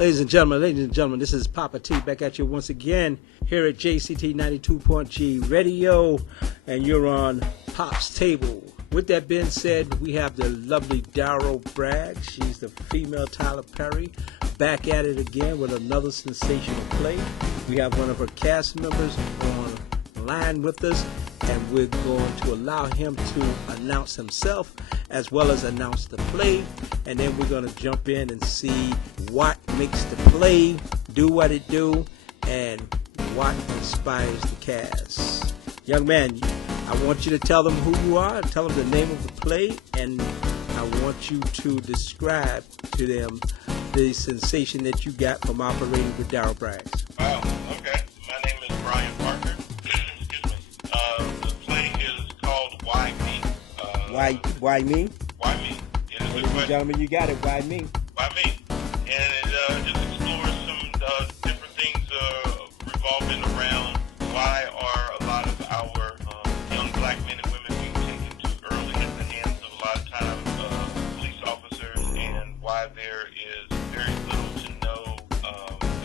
Ladies and gentlemen, this is Papa T back at you once again here at JCT 92.G Radio, and you're on Pop's Table. With that being said, we have the lovely Dara Bragg. She's the female Tyler Perry, back at it again with another sensational play. We have one of her cast members on line with us, and we're going to allow him to announce himself as well as announce the play, and then we're going to jump in and see what makes the play do what it do and what inspires the cast. Young man, I want you to tell them who you are, tell them the name of the play, and I want you to describe to them the sensation that you got from operating with Dara Bragg. Wow, okay. My name is Brian Parker. Excuse me. The play is called Why Me? Why me? Why Me? It is Ladies and gentlemen, you got it. Why me? Why Me? And it just explores some different things revolving around why are a lot of our young black men and women being taken too early at the hands of a lot of times police officers, and why there is very little to no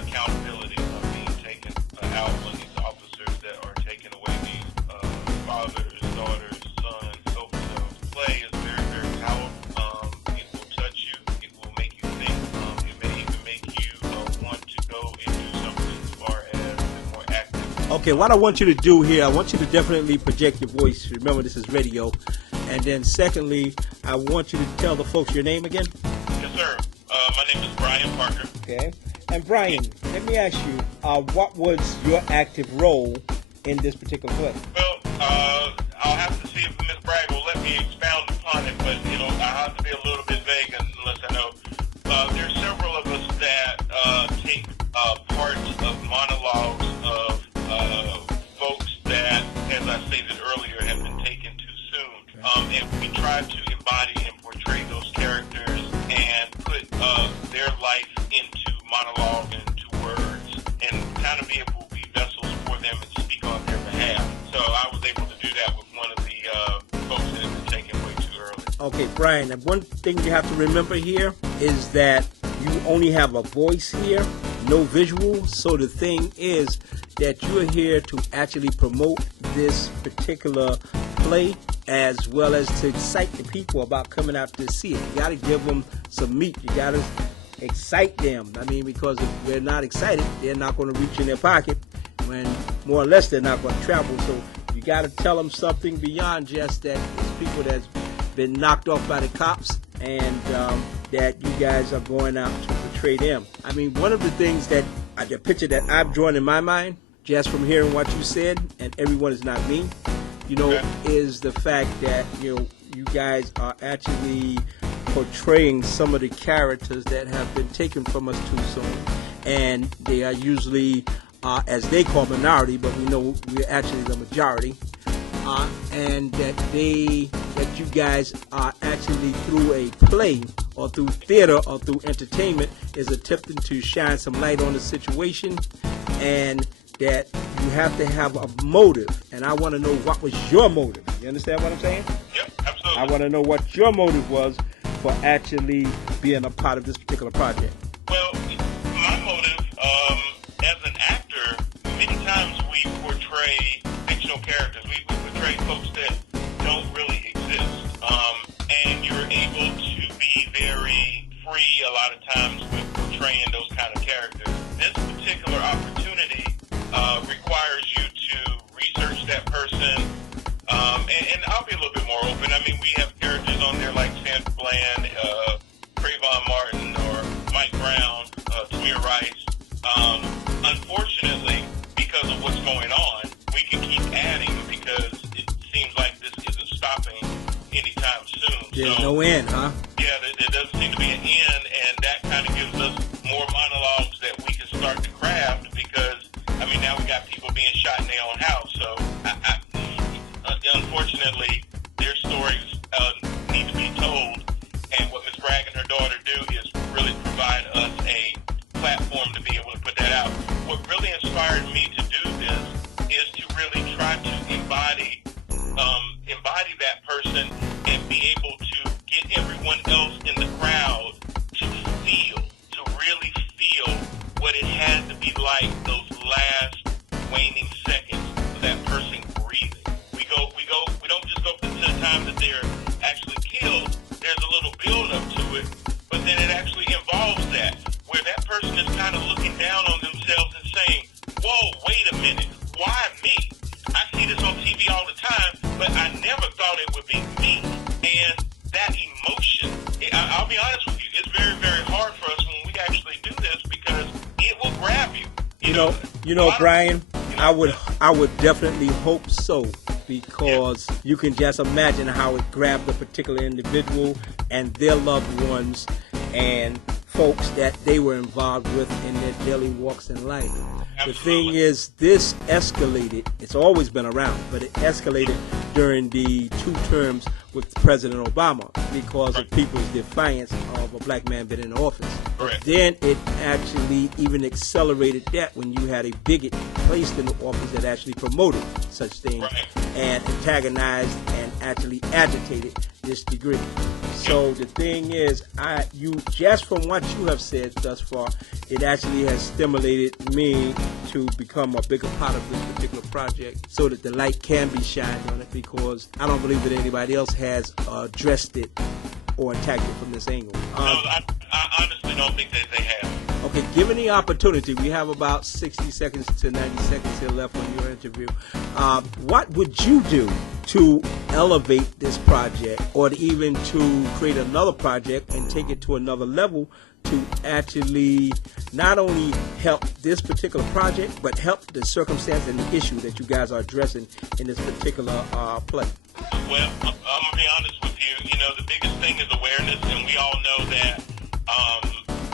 accountability of being taken out on these officers that are taking away these fathers, daughters, sons, so forth. So the play is very, very powerful. It will touch you. It will make you think. It may even make you want to go and do something as far as more active. Okay, what I want you to do here, I want you to definitely project your voice. Remember, this is radio. And then secondly, I want you to tell the folks your name again. Yes, sir. My name is Brian Parker. Okay. And Brian, let me ask you, what was your active role in this particular play? Well, I'll have to see if Ms. Bragg will let me expound upon it, but I have to be a little bit vague unless I know. There's several of us that take parts of monologues of folks that, as I stated earlier, have been taken too soon. And we try to embody and portray those characters and put their life into monologue and into words, and kind of be able to be vessels for them and speak on their behalf. So I was able to do that with one of the folks that had been taken way too early. Okay, Brian, and one thing you have to remember here is that you only have a voice here, no visual. So the thing is that you're here to actually promote this particular play as well as to excite the people about coming out to see it. You got to give them some meat. You got to excite them. I mean, because if they're not excited, they're not going to reach in their pocket, when more or less they're not going to travel. So you got to tell them something beyond just that it's people that's been knocked off by the cops, and that you guys are going out to portray them. I mean, one of the things that the picture that I've drawn in my mind, just from hearing what you said, and everyone is not me, is the fact that you guys are actually portraying some of the characters that have been taken from us too soon, and they are usually, as they call minority, but we know we're actually the majority, and that you guys are actually through a play or through theater or through entertainment is attempting to shine some light on the situation, and that you have to have a motive. And I want to know what was your motive. You understand what I'm saying? Yep, absolutely. I want to know what your motive was for actually being a part of this particular project. Well, my motive, as an actor, many times we portray fictional characters. We portray folks that don't really exist. And you're able to be very free a lot of times with portraying those kind of characters. This particular opportunity requires you to research that person. And I'll be a little bit more open. I mean, we have characters on there like Sandra Bland, Trayvon Martin, or Mike Brown, Tamir Rice. Unfortunately, because of what's going on, we can keep adding because it seems like this isn't stopping anytime soon. There's no end, huh? Yeah, there doesn't seem to be an end, and that kind of gives us more monologues that we can start to craft because, I mean, now we got people being shot in their own house. So, unfortunately, their stories need to be told, and what Ms. Bragg and her daughter do is really provide us a platform to be able to put that out. What really inspired me to do this is to really try to embody that person and be able to get everyone what it had to be like those last waning seconds of that person breathing. We don't just go to the time that they're actually killed. There's a little build up to it, but then it actually involves that, where that person is kind of looking down on themselves and saying, whoa, wait a minute, why me? I see this on TV all the time, but I never thought it would be me. And that emotion, I'll be honest with you, it's very, very hard for us when we actually do this because it will grab you. You know, Brian, I would definitely hope so, because you can just imagine how it grabbed a particular individual and their loved ones and folks that they were involved with in their daily walks in life. Absolutely. The thing is, this escalated. It's always been around, but it escalated during the 2 terms with President Obama because of people's defiance of a black man being in office. Correct. Then it actually even accelerated that when you had a bigot placed in the office that actually promoted such things and antagonized and actually agitated this degree. So the thing is, you just from what you have said thus far, it actually has stimulated me to become a bigger part of this particular project so that the light can be shined on it, because I don't believe that anybody else has addressed it or attacked it from this angle. No, I honestly don't think that they have. Okay, given the opportunity, we have about 60 seconds to 90 seconds here left on your interview. What would you do to elevate this project, or to even to create another project and take it to another level to actually not only help this particular project, but help the circumstance and the issue that you guys are addressing in this particular play? Well, I'm going to be honest with you. You know, the biggest thing is awareness, and we all know that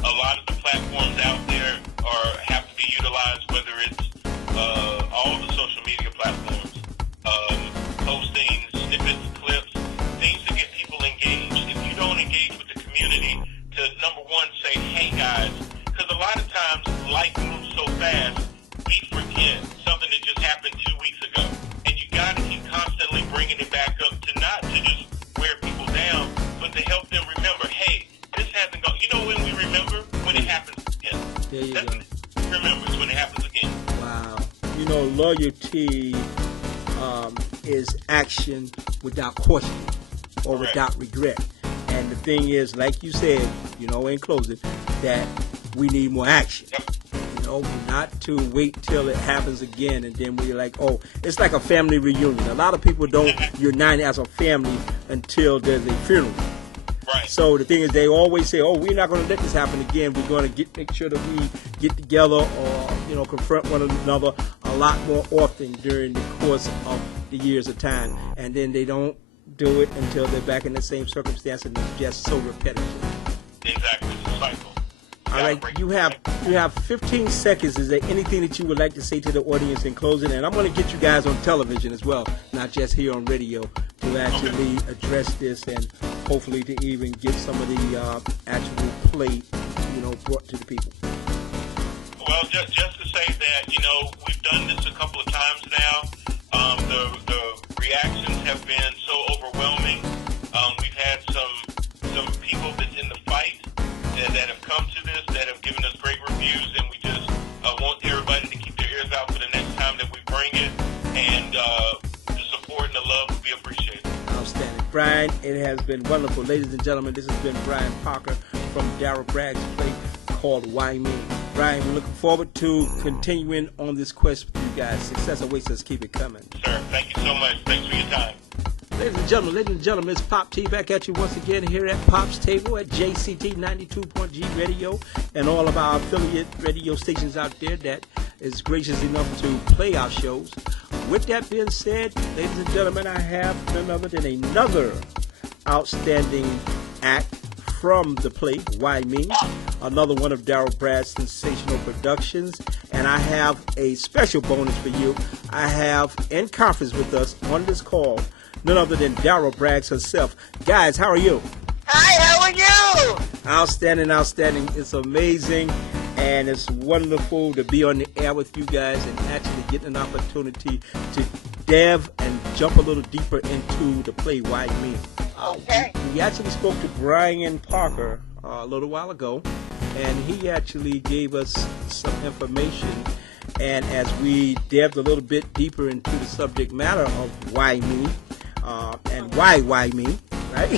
a lot of the platforms out there have to be utilized, whether it's all the social media platforms, posting snippets, clips, things to get people engaged. If you don't engage with the community to, number one, say, hey, guys, because a lot of times life moves so fast, we forget something that just happened 2 weeks ago. And you got to keep constantly bringing it back up to not to just wear people down, but to help them remember, hey, this hasn't gone. You know when we remember? When it happens again. There you go. Remember, it's when it happens again. Wow. You know, loyalty is action without question or without regret. And the thing is, like you said, you know, in closing, that we need more action. Yep. You know, not to wait till it happens again and then we're like, oh, it's like a family reunion. A lot of people don't unite as a family until there's a funeral. Right. So the thing is, they always say, oh, we're not going to let this happen again. We're going to make sure that we get together or, you know, confront one another a lot more often during the course of the years of time. And then they don't do it until they're back in the same circumstance, and it's just so repetitive. Exactly. It's a cycle. All right, you have 15 seconds. Is there anything that you would like to say to the audience in closing? And I'm going to get you guys on television as well, not just here on radio, to actually address this and hopefully to even get some of the actual play, you know, brought to the people. Well, just to say that, you know, we've done this a couple of times now. The reactions have been so overwhelming. We've had some people that's in the fight that have come to this, that have given us great reviews, and we just want everybody to keep their ears out for the next time that we bring it, and the support and the love will be appreciated. Outstanding. Brian, it has been wonderful. Ladies and gentlemen, this has been Brian Parker from Dara Bragg's play called Why Me? Brian, we're looking forward to continuing on this quest with you guys. Success awaits us. Keep it coming. Sir, thank you so much. Thanks for your time. Ladies and gentlemen, it's Pop T back at you once again here at Pop's Table at JCT 92.G Radio and all of our affiliate radio stations out there that is gracious enough to play our shows. With that being said, ladies and gentlemen, I have none other than another outstanding act from the play, Why Me? Another one of Dara Bragg's sensational productions. And I have a special bonus for you. I have in conference with us on this call none other than Dara Braggs herself. Guys, how are you? Hi, how are you? Outstanding, outstanding. It's amazing, and it's wonderful to be on the air with you guys and actually get an opportunity to delve and jump a little deeper into the play, Why Me? Okay. We actually spoke to Brian Parker a little while ago, and he actually gave us some information. And as we delved a little bit deeper into the subject matter of why me, and why me, right?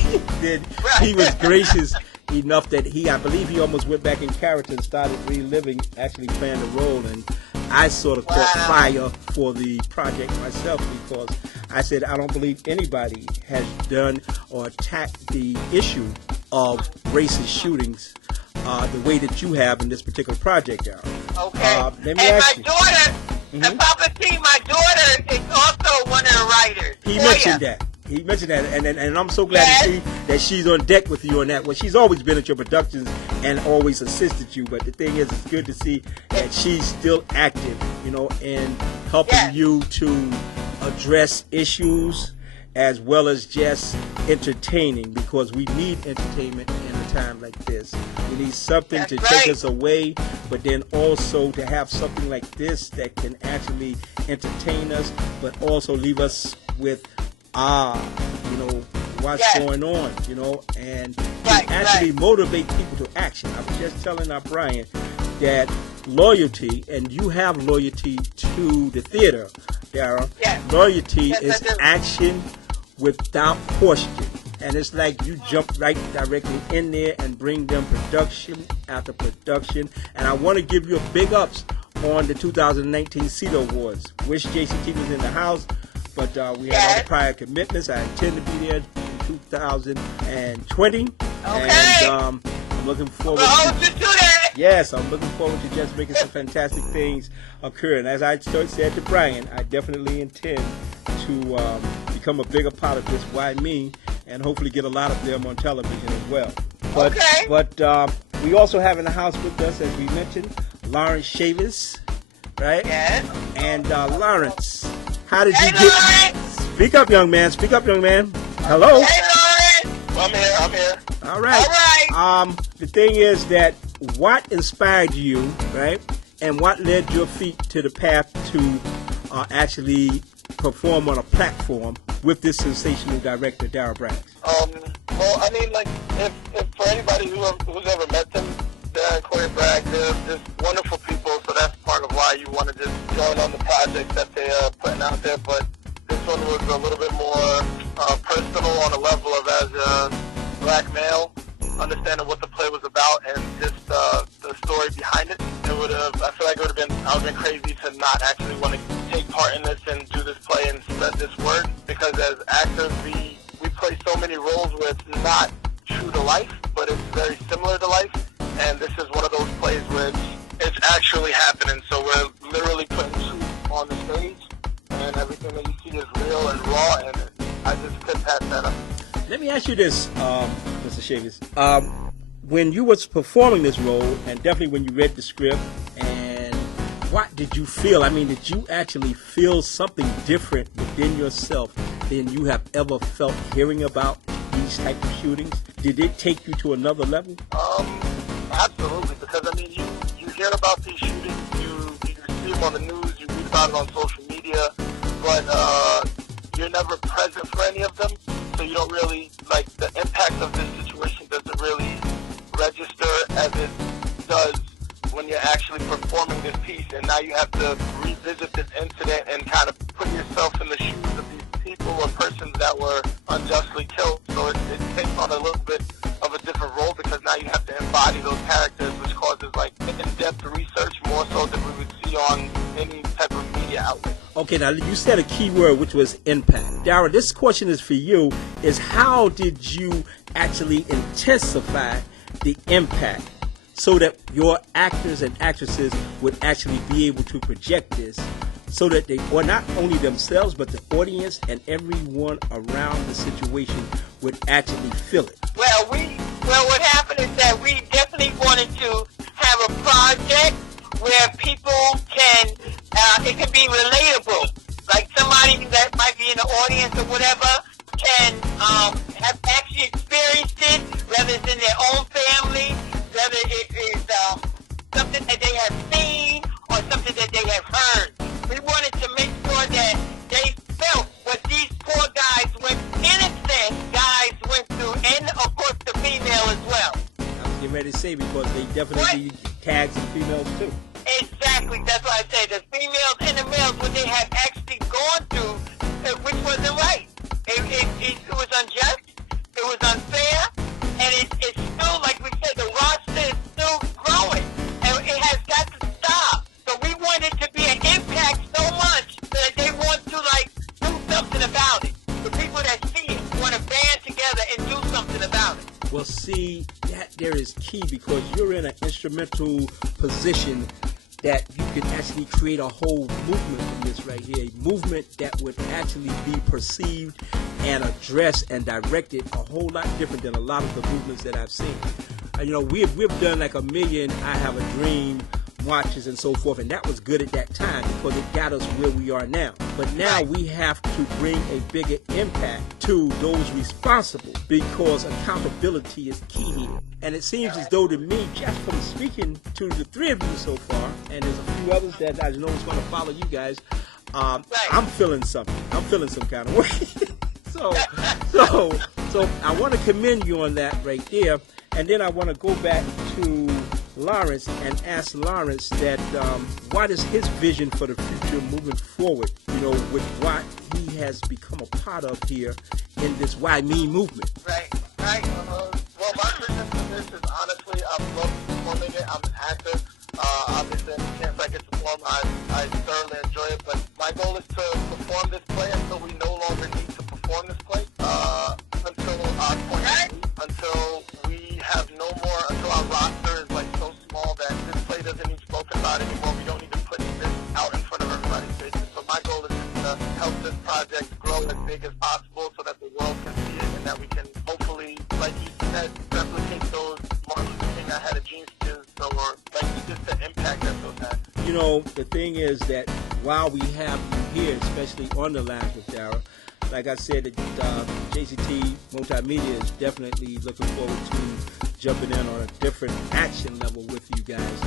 Then he was gracious enough that I believe he almost went back in character and started reliving, actually playing the role. And I sort of caught fire for the project myself, because I said I don't believe anybody has done or attacked the issue of racist shootings the way that you have in this particular project, Dara. Okay. Let me and ask my you. daughter, the Papa T, my daughter is also one of the writers. He mentioned that. He mentioned that, and I'm so glad to see that she's on deck with you on that. Well, she's always been at your productions and always assisted you, but the thing is, it's good to see that she's still active, in helping you to address issues as well as just entertaining, because we need entertainment in a time like this. We need something to take us away, but then also to have something like this that can actually entertain us, but also leave us with what's going on, and actually motivate people to action. I was just telling our Brian that loyalty, and you have loyalty to the theater, Dara. Loyalty is action without question. And it's like you jump right directly in there and bring them production after production. And I want to give you a big ups on the 2019 CETA Awards. Wish JCT was in the house, but we had other prior commitments. I intend to be there in 2020. Okay. And I'm looking forward Yes, I'm looking forward to just making some fantastic things occur. And as I said to Brian, I definitely intend to become a bigger part of this Why Me, and hopefully get a lot of them on television as well. But we also have in the house with us, as we mentioned, Lawrence Chavis, right? Yes. And Lawrence, how did you get... Lawrence. Speak up, young man. Speak up, young man. Hello. Hey, Lawrence. I'm here. All right. All right. The thing is that what inspired you, right? And what led your feet to the path to actually perform on a platform with this sensational director, Dara Braggs? Well, I mean, like, if for anybody who's ever met them, Dara and Corey Bragg, they're just wonderful people, so that's part of why you want to just join on the project that they are putting out there. But this one was a little bit more personal on a level of, as a black male, understanding what the play was about and just the story behind it. I feel like I would have been crazy to not actually want to take part in this and do this play and spread this word, because as actors we play so many roles where it's not true to life, but it's very similar to life, and this is one of those plays where it's actually happening, so we're literally putting truth on the stage, and everything that you see is real and raw, and I just couldn't pass that up. Let me ask you this, Mr. Chavis. When you was performing this role, and definitely when you read the script, and what did you feel? I mean, did you actually feel something different within yourself than you have ever felt hearing about these type of shootings? Did it take you to another level? Absolutely, because I mean, you hear about these shootings, you see them on the news, you read about it on social media, but you're never present for any of them, so you don't really, like, the impact of this situation doesn't really register as it does when you're actually performing this piece, and now you have to revisit this incident and kind of put yourself in the shoes of these people or persons that were unjustly killed. So it takes on a little bit of a different role, because now you have to embody those characters, which causes like in-depth research more so than we would see on any type of media outlet. Okay, now you said a key word, which was impact. Dara, this question is for you, is how did you actually intensify the impact so that your actors and actresses would actually be able to project this, so that they, or not only themselves, but the audience and everyone around the situation would actually feel it? Well, what happened is that we definitely wanted to have a project where people can, it can be relatable. Like somebody that might be in the audience or whatever can have actually experienced it, whether it's in their own family, whether it is something that they have seen or something that they have heard. We wanted to make sure that they felt what these poor guys innocent guys went through, and of course the female as well. I was getting ready to say, because they definitely tag some females too. Exactly. That's why I say the females and the males, what they have actually gone through, which wasn't right. It was unjust. It was unfair. And it's still, like we said, the roster is still growing. And it has got to stop. So we want it to be an impact so much that they want to, like, do something about it. The people that see it want to band together and do something about it. Well, see, that there is key because you're in an instrumental position that you can actually create a whole movement from this right here, a movement that would actually be perceived and addressed and directed a whole lot different than a lot of the movements that I've seen. You know, we've done like 1 million I Have a Dream marches and so forth, and that was good at that time because it got us where we are now. But now we have to bring a bigger impact to those responsible because accountability is key here. And it seems as though to me, just from speaking to the three of you so far, and there's a few others that I know is going to follow you guys, I'm feeling something. I'm feeling some kind of way. So I want to commend you on that right there. And then I want to go back to Lawrence and ask Lawrence that what is his vision for the future moving forward, you know, with what he has become a part of here in this Why Me movement. Right. Well, my vision for this is honestly, I'm love performing it. I'm an actor. Obviously, any chance I get to perform, I thoroughly enjoy it. But my goal is to perform this play until we no longer need to perform this play. Until our point, until we have no more, until our roster is like so small that this play doesn't need spoken about anymore. We don't need to put this out in front of everybody's faces. So my goal is to help this project grow as big as possible so that the world can see it and that we can hopefully, like you said, replicate those Martin Luther King I Had a Dream skills, or like just the impact that those had. You know, the thing is that while we have you here, especially on the line with Dara, like I said, JCT Multimedia is definitely looking forward to jumping in on a different action level with you guys.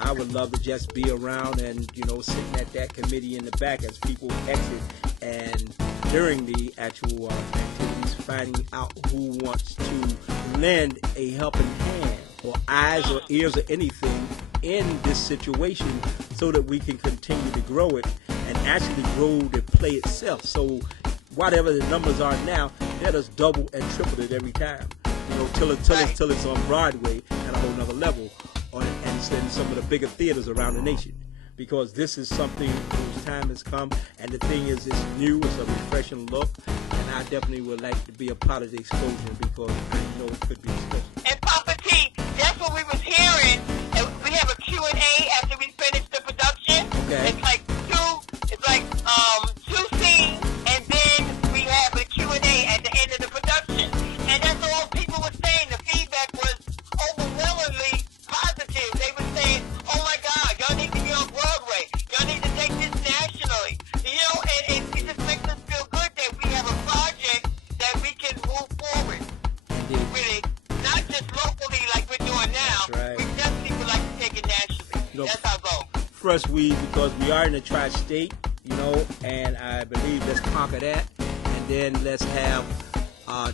I would love to just be around and, you know, sitting at that committee in the back as people exit and during the actual activities, finding out who wants to lend a helping hand or eyes or ears or anything in this situation so that we can continue to grow it and actually grow the play itself. So whatever the numbers are now, let us double and triple it every time. You know, till it's on Broadway at a whole nother level, and in some of the bigger theaters around the nation. Because this is something whose time has come, and the thing is, it's new, it's a refreshing look, and I definitely would like to be a part of the explosion because I know it could be explosive. And Papa T, that's what we was hearing. And we have a Q&A after we finish the production. Okay. It's like two scenes, and then we have a Q&A at the end of the production. And that's all people were saying. The feedback was overwhelmingly positive. They were saying, oh my God, y'all need to be on Broadway. Y'all need to take this nationally. You know, and it just makes us feel good that we have a project that we can move forward with it. Not just locally like we're doing now. That's right. We definitely would like to take it nationally. You know, that's our goal. For us, because we are in the tri-state, you know, and I believe let's conquer that, and then let's have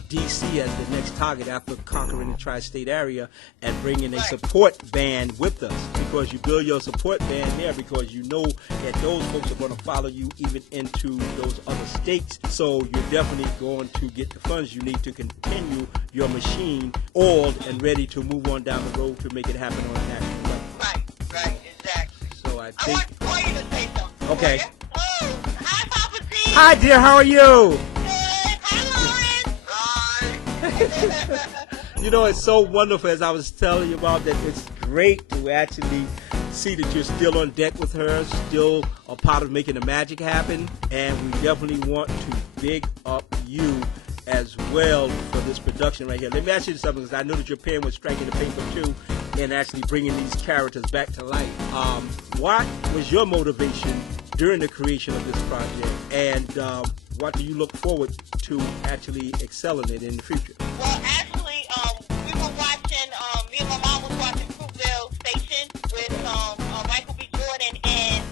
D.C. as the next target after conquering the tri-state area and bringing a support band with us, because you build your support band there because you know that those folks are going to follow you even into those other states. So you're definitely going to get the funds you need to continue your machine oiled and ready to move on down the road to make it happen on a national level. Right, exactly. So I think. I want you to say something. Okay. Oh, hi, Papa T. Hi, dear. How are you? Good. Hi, Lauren. Hi. You know, it's so wonderful, as I was telling you about, that it's great to actually see that you're still on deck with her, still a part of making the magic happen, and we definitely want to big up you as well for this production right here. Let me ask you something, because I know that your pen was striking the paper too, and actually bringing these characters back to life. What was your motivation during the creation of this project, and what do you look forward to actually excelling it in the future? Well, actually, we were watching, me and my mom was watching Fruitvale Station with Michael B. Jordan, and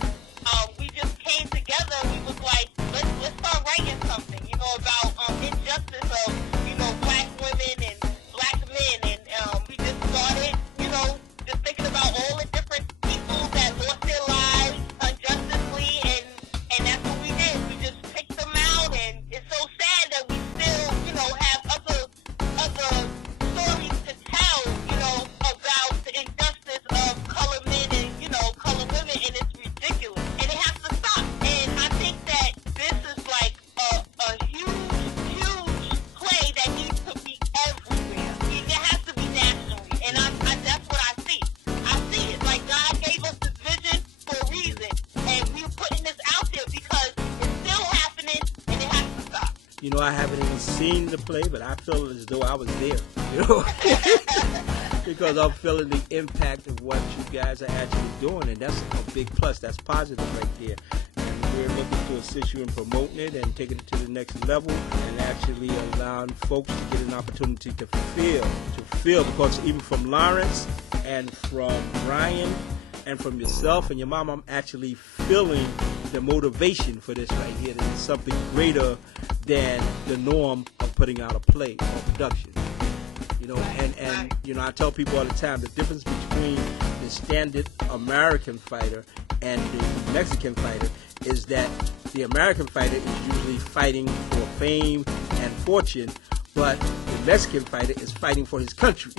we just came together. We was like, let's start writing something, you know, about injustice of, you know, black women and black men, and we just started, you know, You know, I haven't even seen the play, but I feel as though I was there, you know, because I'm feeling the impact of what you guys are actually doing, and that's a big plus. That's positive right there. And we're looking to assist you in promoting it and taking it to the next level and actually allowing folks to get an opportunity to feel, because even from Lawrence and from Brian and from yourself and your mom, I'm actually feeling the motivation for this right here. This is something greater than the norm of putting out a play or production. You know, and you know, I tell people all the time, the difference between the standard American fighter and the Mexican fighter is that the American fighter is usually fighting for fame and fortune, but the Mexican fighter is fighting for his country.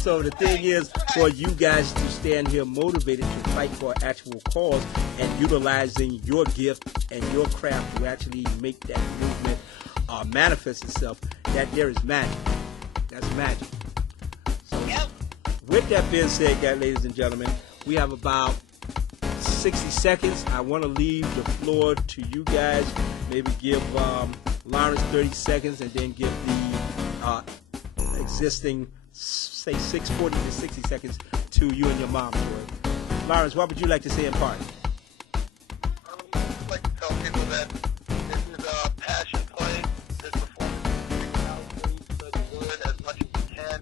So the thing is, for you guys to stand here motivated to fight for an actual cause and utilizing your gift and your craft to actually make that movement manifest itself, that there is magic. That's magic. So with that being said, guys, ladies and gentlemen, we have about 60 seconds. I want to leave the floor to you guys. Maybe give Lawrence 30 seconds and then give the existing, say, 40 to 60 seconds to you and your mom. Lawrence, what would you like to say in part? I would like to tell people that this is a passion play. This performance is out there. So do it as much as you can.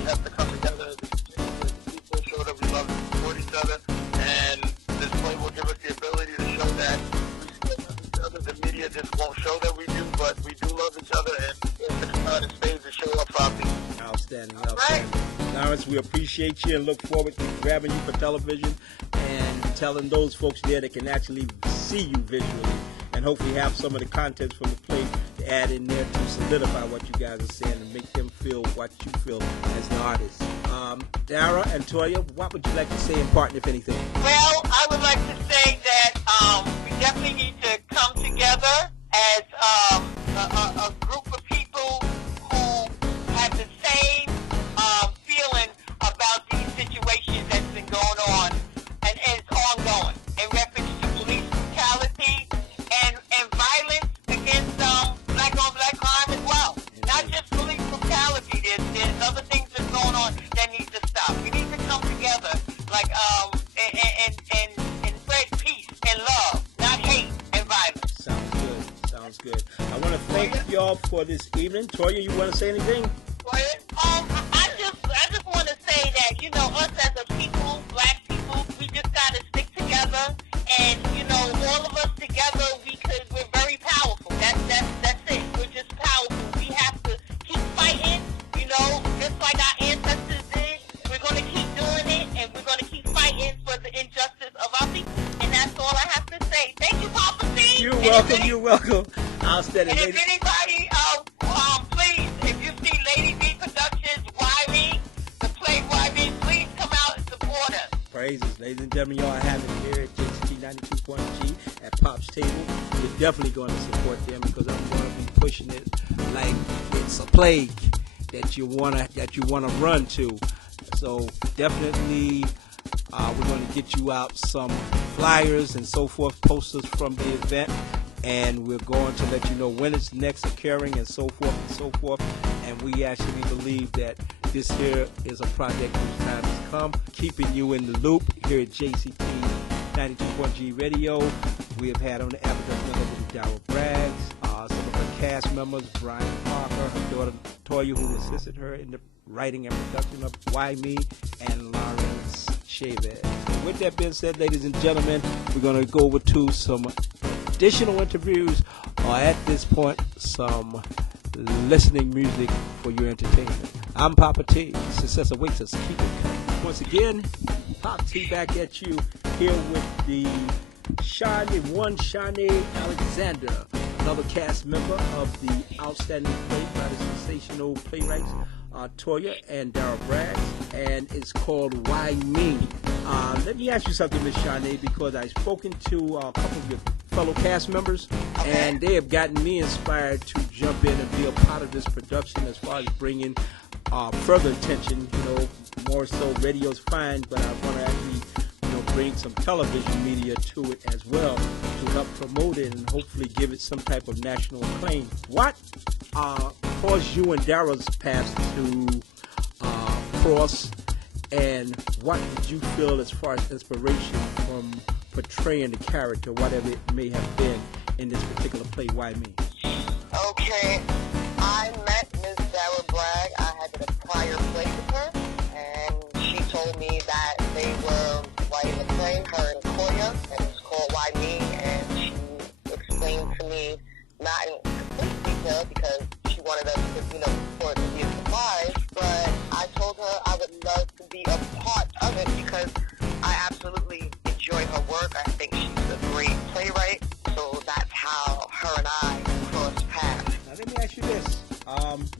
We have to come together as people, show that we love and support each other. And this play will give us the ability to show that we still love each other. The media just won't show that we do, but we do love each other, and it's on the stage to show up for our people. Outstanding. Lawrence, we appreciate you and look forward to grabbing you for television and telling those folks there that can actually see you visually and hopefully have some of the contents from the play to add in there to solidify what you guys are saying and make them feel what you feel as an artist. Dara and Toya, what would you like to say in part, if anything? Well, I would like to say that we definitely need to come together as a group of people who have the same feeling about these situations that's been going on and it's ongoing in reference to police brutality and violence against black-on-black crime as well. Not just police brutality. There's other things that's going on that need to stop. We need to come together and spread peace and love, not hate and violence. Sounds good. I want to thank y'all for this evening. Toya, you want to say anything? I just want to say that, you know, us as a people, black people, we just got to stick together, and, you know, all of us together, we're very powerful. That's it. We're just powerful. We have to keep fighting, you know, just like our ancestors did. We're going to keep doing it, and we're going to keep fighting for the injustice of our people. And that's all I have to say. Thank you, Papa C. You're welcome. Outstanding. And if anybody, please, if you see Lady B Productions, Why Me, the play Why Me, please come out and support us. Praises. Ladies and gentlemen, y'all have it here at JCT 92.G at Pop's Table. We're definitely going to support them because I'm going to be pushing it like it's a plague that you wanna run to. So definitely we're going to get you out some flyers and so forth, posters from the event, and we're going to let you know when it's next occurring and so forth. And we actually believe that this here is a project whose time has come, keeping you in the loop here at JCP 92.G Radio. We have had on the advertisement of Dara Braggs, some of her cast members, Brian Parker, her daughter Toya, who assisted her in the writing and production of Why Me, and Lawrence Chavez. So with that being said, ladies and gentlemen, we're going to go over to some additional interviews, or at this point, some listening music for your entertainment. I'm Papa T. Success awaits us. Keep it coming. Once again, Papa T back at you here with the Shanae Alexander, another cast member of the outstanding play by the sensational playwrights Toya and Dara Braggs, and it's called Why Me. Let me ask you something, Miss Shanae, because I've spoken to a couple of your fellow cast members, and they have gotten me inspired to jump in and be a part of this production as far as bringing further attention. You know, more so radio's fine, but I want to actually, bring some television media to it as well to help promote it and hopefully give it some type of national acclaim. What caused you and Dara's paths to cross, and what did you feel as far as inspiration from portraying the character, whatever it may have been, in this particular play? Why me? Okay, I met Miss Dara Bragg. I had a prior play with her, and she told me that they were writing a play, her and Koya, and it's called Why Me, and she explained to me, not in complete detail because she wanted us to, for it to be a surprise, but I told her I would love to be a part of it because I absolutely enjoy her work. I think she's a great playwright, so that's how her and I crossed paths. Now let me ask you this.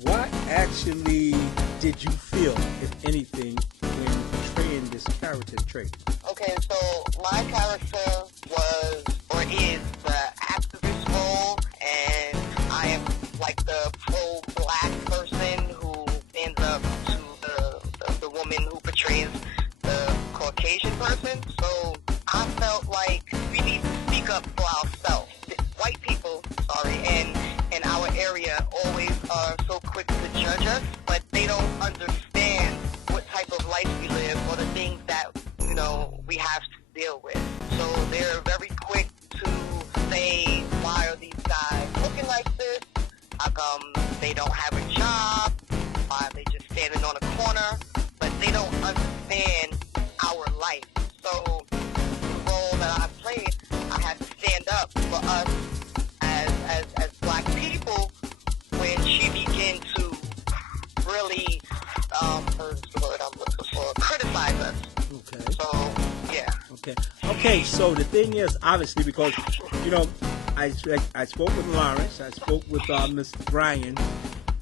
What actually did you feel, if anything, when portraying this character trait? Okay, so my character was, or is, the activist role, and I am like the pro-black person who stands up to the woman who portrays the Caucasian person. So I felt like we need to speak up for ourselves. White people, in our area always are so quick to judge us, but they don't understand what type of life we live or the things that, we have to deal with. So they're very quick to say, why are these guys looking like this? How come they don't have a job? Why are they just standing on a corner? But they don't understand our life. So the role that I played, I had to stand up for us as black people when she began to really, what's the word I'm looking for, criticize us. Okay. So, yeah. Okay, so the thing is, obviously, because, I spoke with Lawrence, I spoke with Mr. Bryan,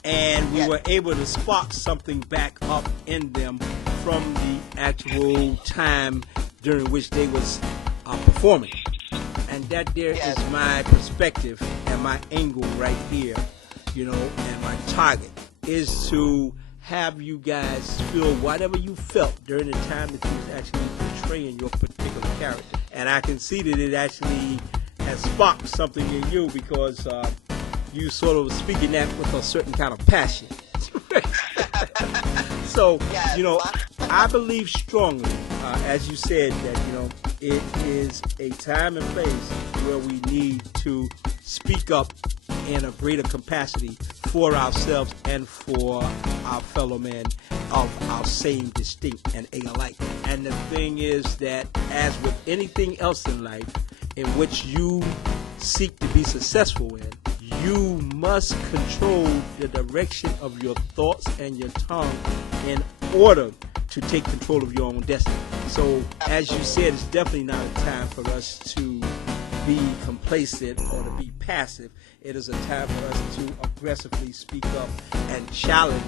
and we were able to spark something back up in them from the actual time during which they was performing. And that there is my perspective and my angle right here, and my target is to have you guys feel whatever you felt during the time that you was actually portraying your particular character. And I can see that it actually has sparked something in you because you sort of speaking that with a certain kind of passion. So, I believe strongly, as you said, that, it is a time and place where we need to speak up in a greater capacity for ourselves and for our fellow men of our same distinct and alike. And the thing is that, as with anything else in life in which you seek to be successful in, you must control the direction of your thoughts and your tongue in order to take control of your own destiny. So, as you said, it's definitely not a time for us to be complacent or to be passive. It is a time for us to aggressively speak up and challenge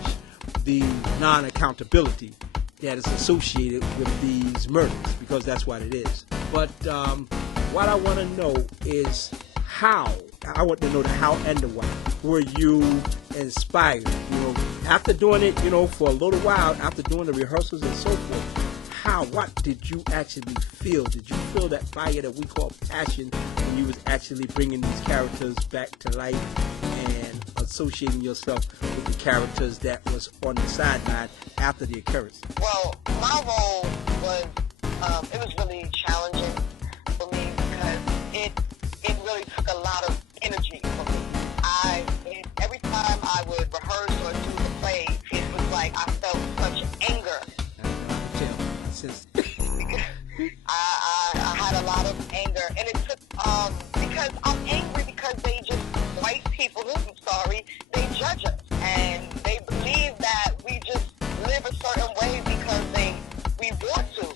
the non-accountability that is associated with these murders, because that's what it is. But what I want to know is how. I want to know the how and the why. Were you inspired? After doing it, for a little while, after doing the rehearsals and so forth, what did you actually feel? Did you feel that fire that we call passion when you was actually bringing these characters back to life and associating yourself with the characters that was on the sideline after the occurrence? Well, my role was, it was really challenging for me because it really took a lot of energy for me. Every time I would rehearse or do the play, it was like I felt such anger. I had a lot of anger, and it took, because I'm angry because white people, they judge us, and they believe that we just live a certain way because we want to,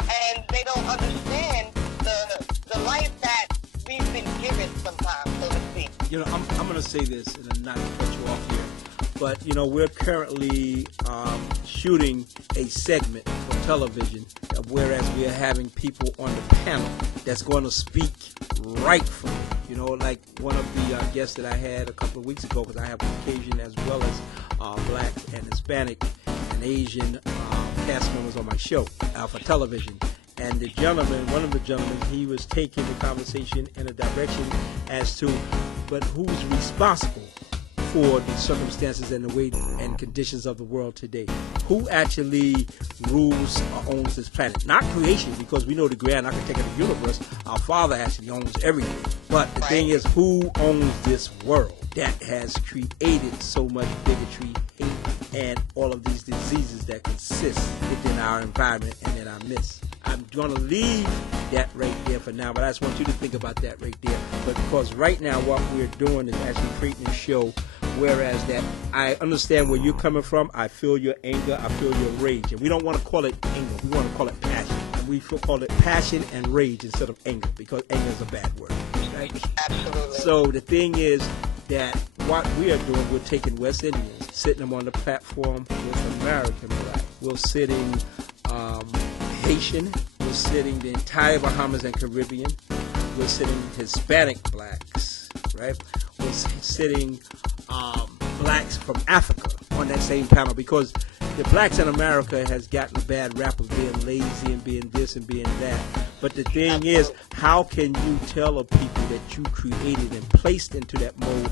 and they don't understand the life that we've been given sometimes, so to speak. I'm going to say this, and I'm not going to cut you off here, but, we're currently shooting a segment for television, whereas we are having people on the panel that's going to speak rightfully. Like one of the guests that I had a couple of weeks ago, because I have Caucasian as well as Black and Hispanic and Asian cast members on my show for television. And the gentleman, one of the gentlemen, he was taking the conversation in a direction as to, but who's responsible for the circumstances and the way and conditions of the world today? Who actually rules or owns this planet? Not creation, because we know the grand architect of the universe, our Father, actually owns everything. But the thing is, who owns this world that has created so much bigotry, hate, and all of these diseases that consist within our environment and in our midst? I'm going to leave that right there for now, but I just want you to think about that right there. But because right now what we're doing is actually creating a show, whereas that I understand where you're coming from. I feel your anger, I feel your rage. And we don't want to call it anger, we want to call it passion. And we call it passion and rage instead of anger, because anger is a bad word. Right? Absolutely. So the thing is that what we are doing, we're taking West Indians, sitting them on the platform with American black. We're sitting Haitian, we're sitting the entire Bahamas and Caribbean, we're sitting Hispanic blacks, right? We're sitting blacks from Africa on that same panel, because the blacks in America has gotten a bad rap of being lazy and being this and being that. But the thing is, how can you tell a people that you created and placed into that mold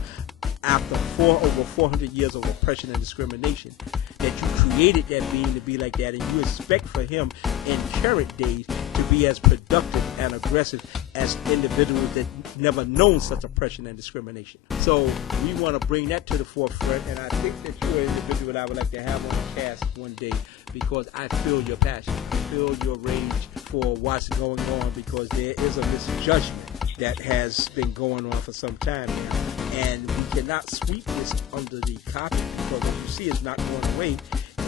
after over 400 years of oppression and discrimination, that you created that being to be like that, and you expect for him in current days to be as productive and aggressive as individuals that never known such oppression and discrimination? So we want to bring that to the forefront, and I think that you're an individual that I would like to have on the cast one day, because I feel your passion, I feel your rage for what's going on, because there is a misjudgment that has been going on for some time now, and we cannot sweep this under the carpet, because what you see is not going away.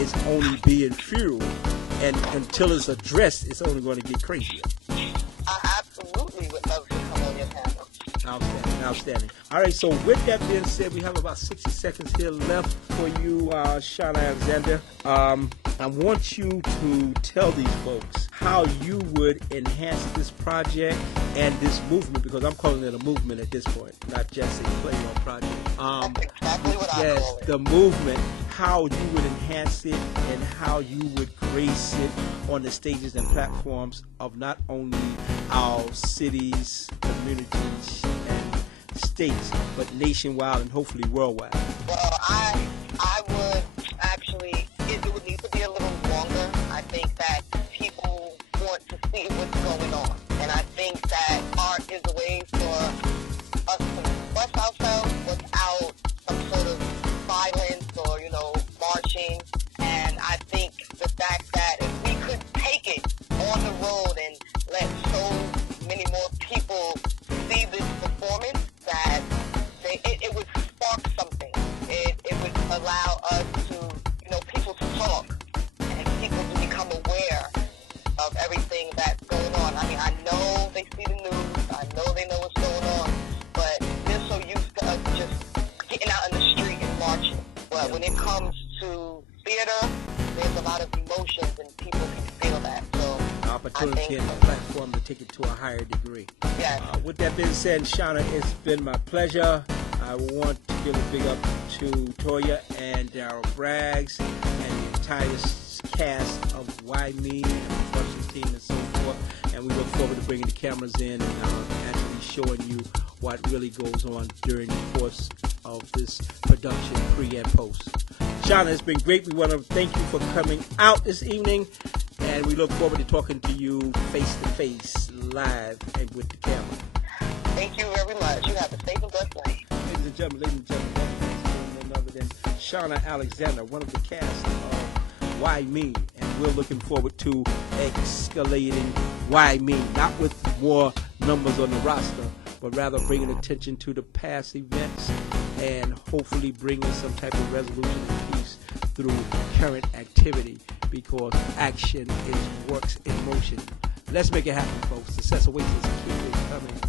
It's only being fueled, and until it's addressed, it's only going to get crazier. I absolutely would love to come on your panel. Outstanding, outstanding. All right, so with that being said, we have about 60 seconds here left for you, Shauna Alexander. I want you to tell these folks how you would enhance this project and this movement, because I'm calling it a movement at this point, not just a play on project. That's exactly what I call it. The movement, how you would enhance it and how you would grace it on the stages and platforms of not only our cities, communities, and states, but nationwide and hopefully worldwide. Well, I would actually, it would need to be a little longer. I think that people want to see what's going on. And I think that art is a way for us to express ourselves without some sort of violence or, marching. And I think the fact that if we could take it on the road and let so many more people see this performance, that it would spark something. It would allow us to, people to talk and people to become aware of everything that's going on. I mean, I know they see the news, I know they know what's going on, but they're so used to us just getting out in the street and marching. But when it comes to theater, there's a lot of emotions and people can feel that. So opportunity and a platform to take it to a higher degree. Yes. With that being said, Shauna, it's been my pleasure. I want to give a big up to Toya and Dara Braggs and the entire cast of Why Me and the production team and so forth. And we look forward to bringing the cameras in and actually showing you what really goes on during the course of this production, pre and post. Shauna, it's been great. We want to thank you for coming out this evening, and we look forward to talking to you face to face, live, and with the camera. Thank you very much. You have a safe and blessed night. Ladies and gentlemen, none other than Shauna Alexander, one of the cast of Why Me, and we're looking forward to escalating Why Me, not with more numbers on the roster, but rather bringing attention to the past events and hopefully bringing some type of resolution and peace through current activity, because action is works in motion. Let's make it happen, folks. Success awaits us. Keep it coming.